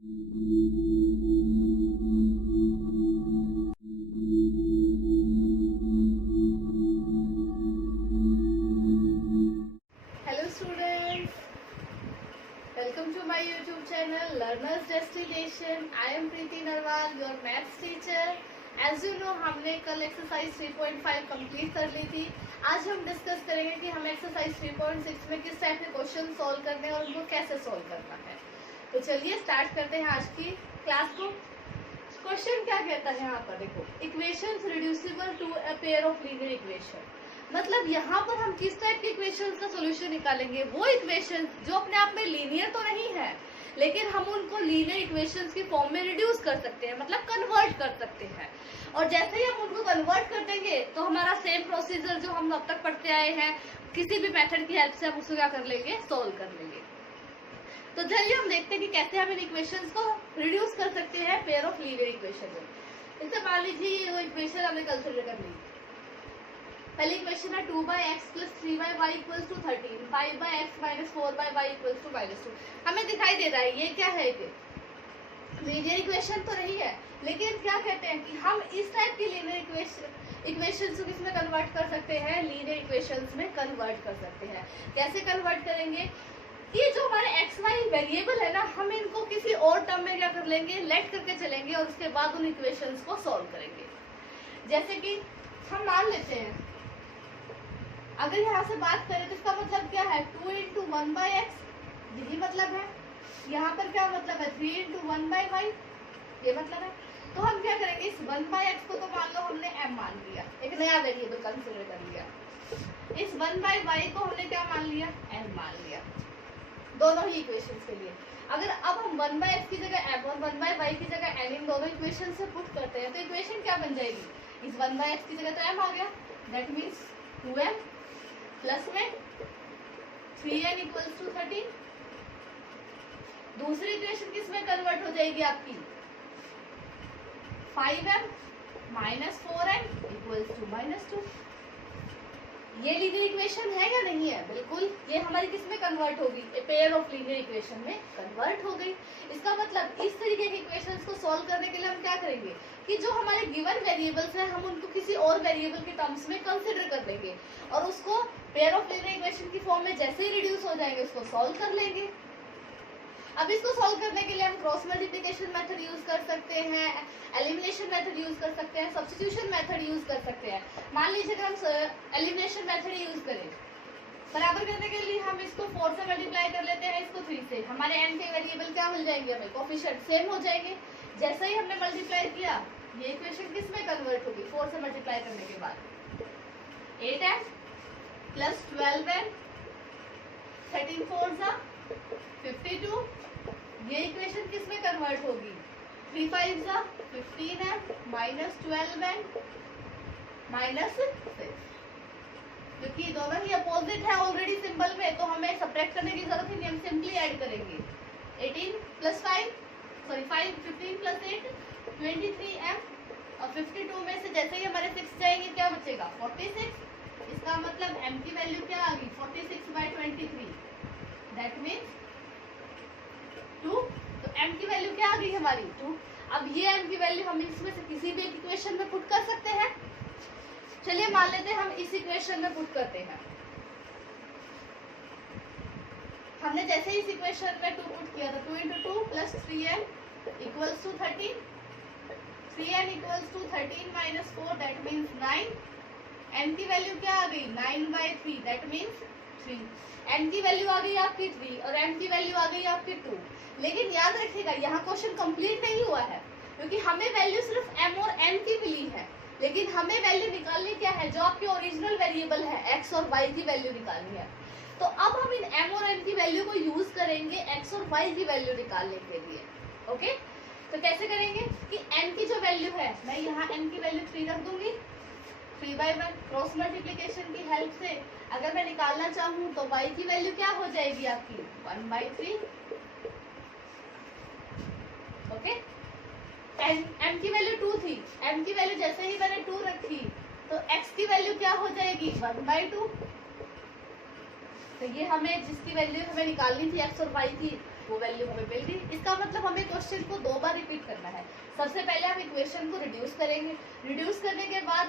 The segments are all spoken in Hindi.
Hello students, welcome to my YouTube channel Learners Destination. I am Preeti Narwal, your maths teacher. As you know, हमने कल एक्सरसाइज 3.5 कंप्लीट कर ली थी। आज हम डिस्कस करेंगे कि हमें एक्सरसाइज 3.6 में किस टाइप के क्वेश्चन सॉल्व करने हैं और उनको कैसे सॉल्व करना है। तो चलिए स्टार्ट करते हैं आज की क्लास को। क्वेश्चन क्या कहता है यहाँ पर देखो, equations reducible to a pair of linear equation. मतलब यहाँ पर हम किस टाइप के इक्वेशंस का सॉल्यूशन निकालेंगे, वो इक्वेशंस जो अपने आप में लीनियर तो नहीं है लेकिन हम उनको लीनियर इक्वेशंस की फॉर्म में रिड्यूस कर सकते हैं, मतलब कन्वर्ट कर सकते हैं। और जैसे ही हम उनको कन्वर्ट कर देंगे तो हमारा सेम प्रोसीजर जो हम अब तक पढ़ते आए हैं, किसी भी मेथड की हेल्प से हम उसको क्या कर लेंगे, सोल्व कर लेंगे। तो चलिए हम देखते हैं कि कैसे हम इन इक्वेशंस को रिड्यूस कर सकते हैं पेयर ऑफ लीनियर इक्वेशन में। इसे मान लीजिए ये वो इक्वेशन हमें कंसिडर करनी। पहली इक्वेशन है 2x + 3y = 13, 5x - 4y = -2। हमें दिखाई दे रहा है ये क्या है, ये लीनियर इक्वेशन तो नहीं है, लेकिन क्या कहते हैं कि हम इस टाइप की लीनियर इक्वेशंस को किसमें कन्वर्ट कर सकते हैं, लीनियर इक्वेशंस में कन्वर्ट कर सकते हैं। कैसे कन्वर्ट करेंगे कि जो हमारे एक्स वाई वेरिएबल है ना, हम इनको किसी और टर्म में क्या कर लेंगे, लेट करके चलेंगे और उसके बाद उन इक्वेशंस को सॉल्व करेंगे। जैसे कि हम मान लेते हैं, अगर यहाँ से बात करें तो इसका मतलब क्या है, 2 × 1/x, यही मतलब है। यहाँ पर क्या मतलब है, 3 × 1/y, ये मतलब है। तो हम क्या करेंगे, इस 1/x को तो मान लो हमने m मान लिया, एक नया वेरिएबल कंसिडर कर लिया। इस 1/y को हमने क्या मान लिया, m मान लिया, दोनों ही इक्वेशंस के लिए। अगर अब हम 1/x की जगह m और 1/y की जगह n इन दोनों इक्वेशन से पुट करते हैं तो इक्वेशन क्या बन जाएगी, इस 1/x की जगह तो m आ गया, दैट मीन्स 2m प्लस में 3n = 13। दूसरी इक्वेशन किस में कन्वर्ट हो जाएगी आपकी, 5m - 4n = -2। ये लीनियर इक्वेशन है या नहीं है, बिल्कुल ये हमारी किस में कन्वर्ट होगी, पेयर ऑफ लीनियर इक्वेशन में कन्वर्ट हो गई। इसका मतलब इस तरीके के इक्वेशंस को सॉल्व करने के लिए हम क्या करेंगे कि जो हमारे गिवन वेरिएबल्स हैं हम उनको किसी और वेरिएबल के टर्म्स में कंसिडर कर लेंगे और उसको पेयर ऑफ लीनियर इक्वेशन की फॉर्म में जैसे ही रिड्यूस हो जाएंगे उसको सॉल्व कर लेंगे। अब इसको सॉल्व करने के लिए हम क्रॉस मल्टीप्लिकेशन मेथड यूज कर सकते हैं, एलिमिनेशन मेथड यूज कर सकते हैं, सब्स्टिट्यूशन मेथड यूज कर सकते हैं। मान लीजिए अगर हम एलिमिनेशन मेथड यूज करें, बराबर करने के लिए हम इसको 4 से मल्टीप्लाई कर लेते हैं, इसको 3 से, हमारे n के वेरिएबल क्या मिल जाएंगे, हमें कोएफिशिएंट सेम हो जाएंगे। जैसे ही हमने मल्टीप्लाई किया ये इक्वेशन किस में कन्वर्ट होगी, 4 से मल्टीप्लाई करने के बाद 8m + 12n, 13 4 52, ये इक्वेशन किस में कन्वर्ट होगी, 3 5 15m - 12n - 6। क्योंकि दोनों ही अपोजिट है ऑलरेडी सिंबल में, तो हमें सब्ट्रैक्ट करने की जरूरत ही नहीं, हम सिंपली ऐड करेंगे। 15 + 8 23m और 52 में से जैसे ही हमारे 6 जाएंगे क्या बचेगा, 46। इसका मतलब m की वैल्यू क्या आ गई, 46/23, दैट मीन्स 2। तो m की वैल्यू क्या आ गई हमारी, 2। अब ये m की वैल्यू हम इसमें से किसी भी इक्वेशन में पुट कर सकते हैं। चलिए मान लेते हैं हम इस इक्वेशन में पुट करते हैं। हमने जैसे इस इक्वेशन में 2 पुट किया था, 2 × 2 + 3n = 13, 3n = 13 - 4, that means 9। n की वैल्यू क्या आ गई, 9/3, दैट मीन्स 3। n की वैल्यू आ गई आपकी 3 और m की वैल्यू आ गई आपकी 2। लेकिन याद रखिएगा यहाँ क्वेश्चन कंप्लीट नहीं हुआ है, क्योंकि हमें वैल्यू सिर्फ m और n की मिली है, लेकिन हमें वैल्यू निकालनी क्या है, जो आपके ओरिजिनल वेरिएबल है x और y की वैल्यू निकालनी है। तो अब हम इन m और n की वैल्यू को यूज करेंगे x और y की वैल्यू निकालने के लिए। ओके, तो कैसे करेंगे कि n की जो वैल्यू है, मैं यहाँ n की वैल्यू 3 रख दूंगी, 3/1 क्रॉस मल्टीप्लिकेशन की हेल्प से अगर मैं निकालना चाहूँ तो y की वैल्यू क्या हो जाएगी आपकी, 1/3। ओके, m की वैल्यू 2 थी, m की वैल्यू जैसे ही मैंने 2 रखी तो x की वैल्यू क्या हो जाएगी, 1/2। तो ये हमें जिसकी वैल्यू हमें निकालनी थी x और y की, वो वैल्यू हमें मिल गई। इसका मतलब हमें क्वेश्चन को 2 बार रिपीट करना है। सबसे पहले हम इक्वेशन को रिड्यूस करेंगे, रिड्यूस करने के बाद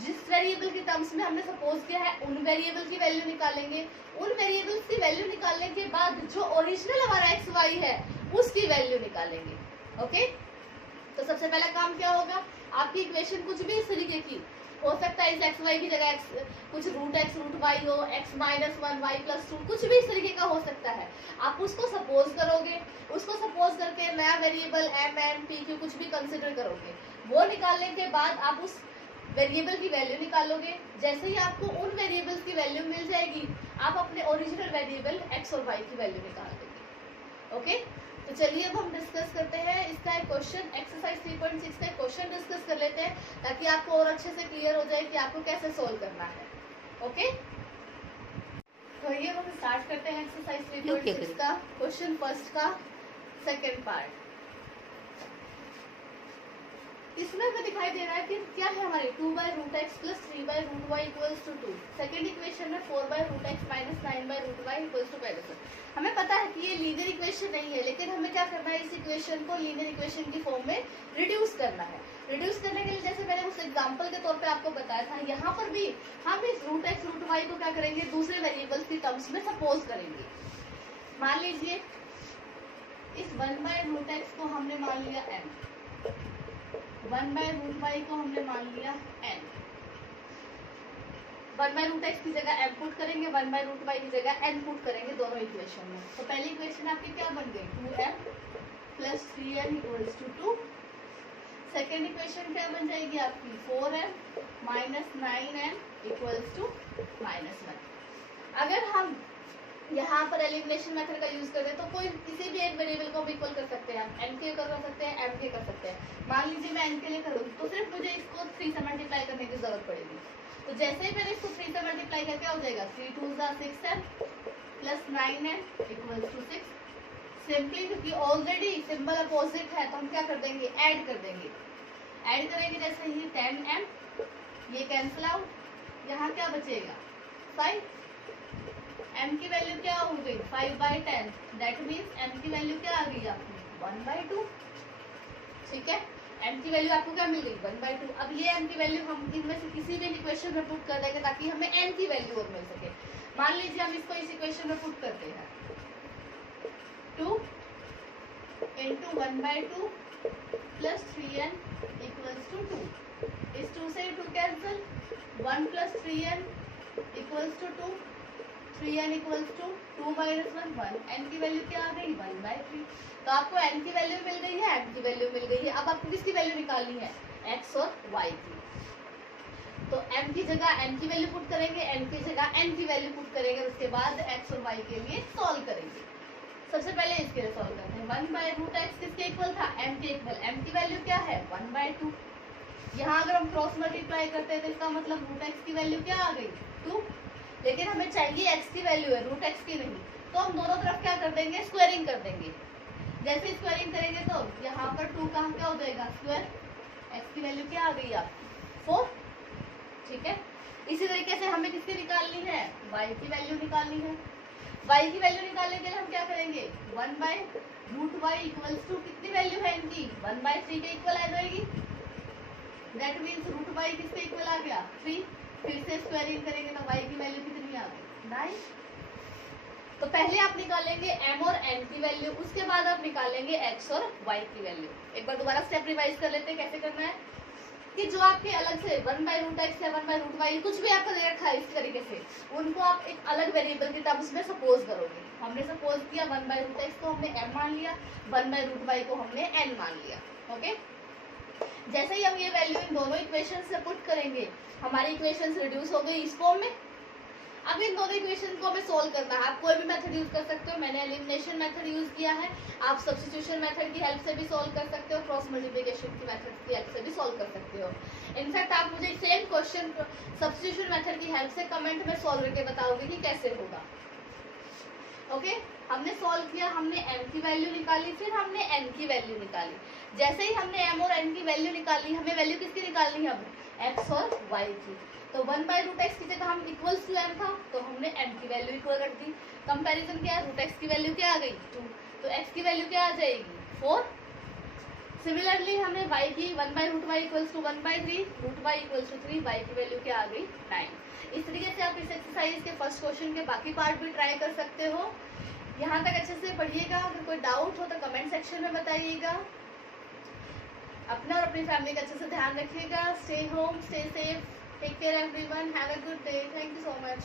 जिस वेरिएबल के टर्म्स में हमने सपोज किया है उन वेरिएबल की वैल्यू निकालेंगे। उन वेरिएबल्स की वैल्यू निकालने के बाद जो ओरिजिनल हमारा एक्स वाई है उसकी वैल्यू निकालेंगे। ओके, तो सबसे पहला काम क्या होगा, आपकी इक्वेशन कुछ भी इस तरीके की हो सकता है, इस एक्स वाई की जगह एक्स कुछ रूट एक्स रूट वाई हो, एक्स माइनस 1 वाई प्लस 2, कुछ भी इस तरीके का हो सकता है। आप उसको सपोज करोगे, उसको सपोज करके नया variable M N P Q कुछ भी कंसिडर करोगे। वो निकालने के बाद आप उस वेरिएबल की वैल्यू निकालोगे। जैसे ही आपको उन वेरिएबल्स की वैल्यू मिल जाएगी, आप अपने ओरिजिनल वेरिएबल एक्स और वाई की वैल्यू निकाल दोगे। ओके, तो चलिए अब हम डिस्कस करते हैं इसका एक क्वेश्चन, एक्सरसाइज 3.6 का क्वेश्चन डिस्कस कर लेते हैं ताकि आपको और अच्छे से क्लियर हो जाए कि आपको कैसे सोल्व करना है। ओके, तो ये हम स्टार्ट करते हैं एक्सरसाइज 3.6 का क्वेश्चन फर्स्ट का सेकंड पार्ट। इसमें हमें दिखाई दे रहा है कि क्या है हमारे 2/√x + 3/√y = 2। सेकंड इक्वेशन में 4/√x - 9/√y = -1। हमें पता है कि ये लीनियर इक्वेशन नहीं है, लेकिन हमें क्या करना है, इस इक्वेशन को लीनियर इक्वेशन की फॉर्म में रिड्यूस करना है। रिड्यूस करने के लिए जैसे मैंने उस एग्जांपल के तौर पे आपको बताया था, यहाँ पर भी हम इस √x √y को क्या करेंगे, दूसरे वेरिएबल्स की टर्म्स में सपोज करेंगे। मान लीजिए इस 1/√x को हमने मान लिया m, 1/√y को हमने मान लिया n। 1/√x की जगह m पुट करेंगे, 1/√y की जगह n पुट करेंगे दोनों इक्वेशन में। तो पहली इक्वेशन आपकी क्या बन गई, 2m + 3n = 2। सेकेंड इक्वेशन क्या बन जाएगी आपकी, 4m - 9n = -1। अगर हम यहाँ पर एलिमिनेशन मेथड का यूज करें तो कोई किसी भी एक वेरिएबल को हम इक्वल कर सकते हैं, हम n के कर सकते हैं, m के कर सकते हैं। मान लीजिए मैं n के लिए करूँगी तो सिर्फ मुझे इसको 3 से मल्टीप्लाई करने की जरूरत पड़ेगी। तो जैसे ही मैंने इसको 3 से मल्टीप्लाई करके हो जाएगा 3 2 6m + 9n = 6। सिंपली क्योंकि ऑलरेडी सिंबल अपोजिट है तो हम क्या कर देंगे, ऐड कर देंगे। ऐड करेंगे जैसे ही 10m, ये कैंसिल आउट, यहाँ क्या बचेगा 5। m की वैल्यू क्या हो गई 5/10, दैट मीन्स m की वैल्यू क्या आ गई आपकी 1/2। ठीक है, m की वैल्यू आपको क्या मिल गई 1/2। अब ये m की वैल्यू हम इनमें से किसी भी इक्वेशन में पुट कर देंगे ताकि हमें n की वैल्यू और मिल सके। मान लीजिए हम इसको इस इक्वेशन में पुट करते हैं, 2 × 1/2 + 3n = 2। इस 2 से 2 कैंसिल, 1 + 3n = 2, 3n = 2 - 1 1। n की वैल्यू क्या आ गई 1/3। तो आपको n की वैल्यू मिल गई है, m की वैल्यू मिल गई है। अब आपको किसकी वैल्यू निकालनी है, x और y की। तो m की जगह n की वैल्यू पुट करेंगे, n की जगह n की वैल्यू पुट करेंगे, उसके बाद x और y के लिए सॉल्व करेंगे। सबसे पहले इसके लिए सॉल्व करते हैं। 1/√x किसके इक्वल था, m के इक्वल। m की वैल्यू क्या है 1/2। यहाँ अगर हम क्रॉस मल्टीप्लाई करते हैं तो इसका मतलब √x की वैल्यू क्या आ गई 2, लेकिन हमें चाहिए x की वैल्यू है, √x की नहीं। तो हम दोनों तरफ क्या कर देंगे, स्क्वायरिंग कर देंगे। जैसे स्क्वायरिंग करेंगे तो यहाँ पर 2 का क्या हो जाएगा स्क्वायर, x की वैल्यू क्या आ गई आपकी 4। ठीक है, इसी तरीके से हमें किसकी निकालनी है, y की वैल्यू निकालनी है। y की वैल्यू निकालने के लिए हम क्या करेंगे, 1/√y = कितनी वैल्यू है इनकी 1/3 के इक्वल आ जाएगी। दैट मीन्स √y किसके इक्वल आ गया 3। फिर से स्क्वायरिंग करेंगे तो y की वैल्यू कितनी आ गई 9। तो पहले आप निकालेंगे m और n की वैल्यू, उसके बाद आप निकालेंगे x और y की वैल्यू। एक बार दोबारा स्टेप रिवाइज कर लेते हैं कैसे करना है, कि जो आपके अलग से 1/√x या 1/√y कुछ भी आपको दे रखा है इस तरीके से, उनको आप एक अलग वेरिएबल के टर्म्स में सपोज करोगे। हमने सपोज किया 1/√x को हमने m मान लिया, 1/√y को हमने n मान लिया। ओके, जैसे ही हम ये वैल्यू इन दोनों इक्वेशन से पुट करेंगे, हमारी इक्वेशन रिड्यूस हो गई इस फॉर्म में। अब इन दोनों इक्वेशन को हमें सोल्व करना है। आप कोई भी मेथड यूज कर सकते हो, मैंने एलिमिनेशन मेथड यूज किया है, आप सब्स्टिट्यूशन मेथड की हेल्प से भी सोल्व कर सकते हो, क्रॉस मल्टीप्लिकेशन की मेथड की हेल्प से भी सोल्व कर सकते हो। इनफैक्ट आप मुझे सेम क्वेश्चन सब्स्टिट्यूशन मेथड की हेल्प से कमेंट में सोल्व करके बताओगे कि कैसे होगा। ओके, हमने सॉल्व किया, हमने m की वैल्यू निकाली, फिर हमने n की वैल्यू निकाली। जैसे ही हमने m और n की वैल्यू निकाली, हमें वैल्यू किसकी निकालनी है अब, x और y की। तो 1/√x की जगह हम इक्वल टू m था तो हमने m की वैल्यू इक्वल कर दी। कंपैरिजन किया, √x की वैल्यू क्या आ गई 2, तो x की वैल्यू क्या आ जाएगी 4। सिमिलरली हमें y की 1/√y equals to 1/3, √y equals to 3, y की वैल्यू क्या आ गई 9। इस तरीके से आप इस एक्सरसाइज के फर्स्ट क्वेश्चन के बाकी पार्ट भी ट्राई कर सकते हो। यहाँ तक अच्छे से पढ़िएगा, अगर कोई डाउट हो तो कमेंट सेक्शन में बताइएगा। अपना और अपनी फैमिली का अच्छे से ध्यान रखिएगा। Stay home, stay safe, take care everyone, have a good day. Thank you so much.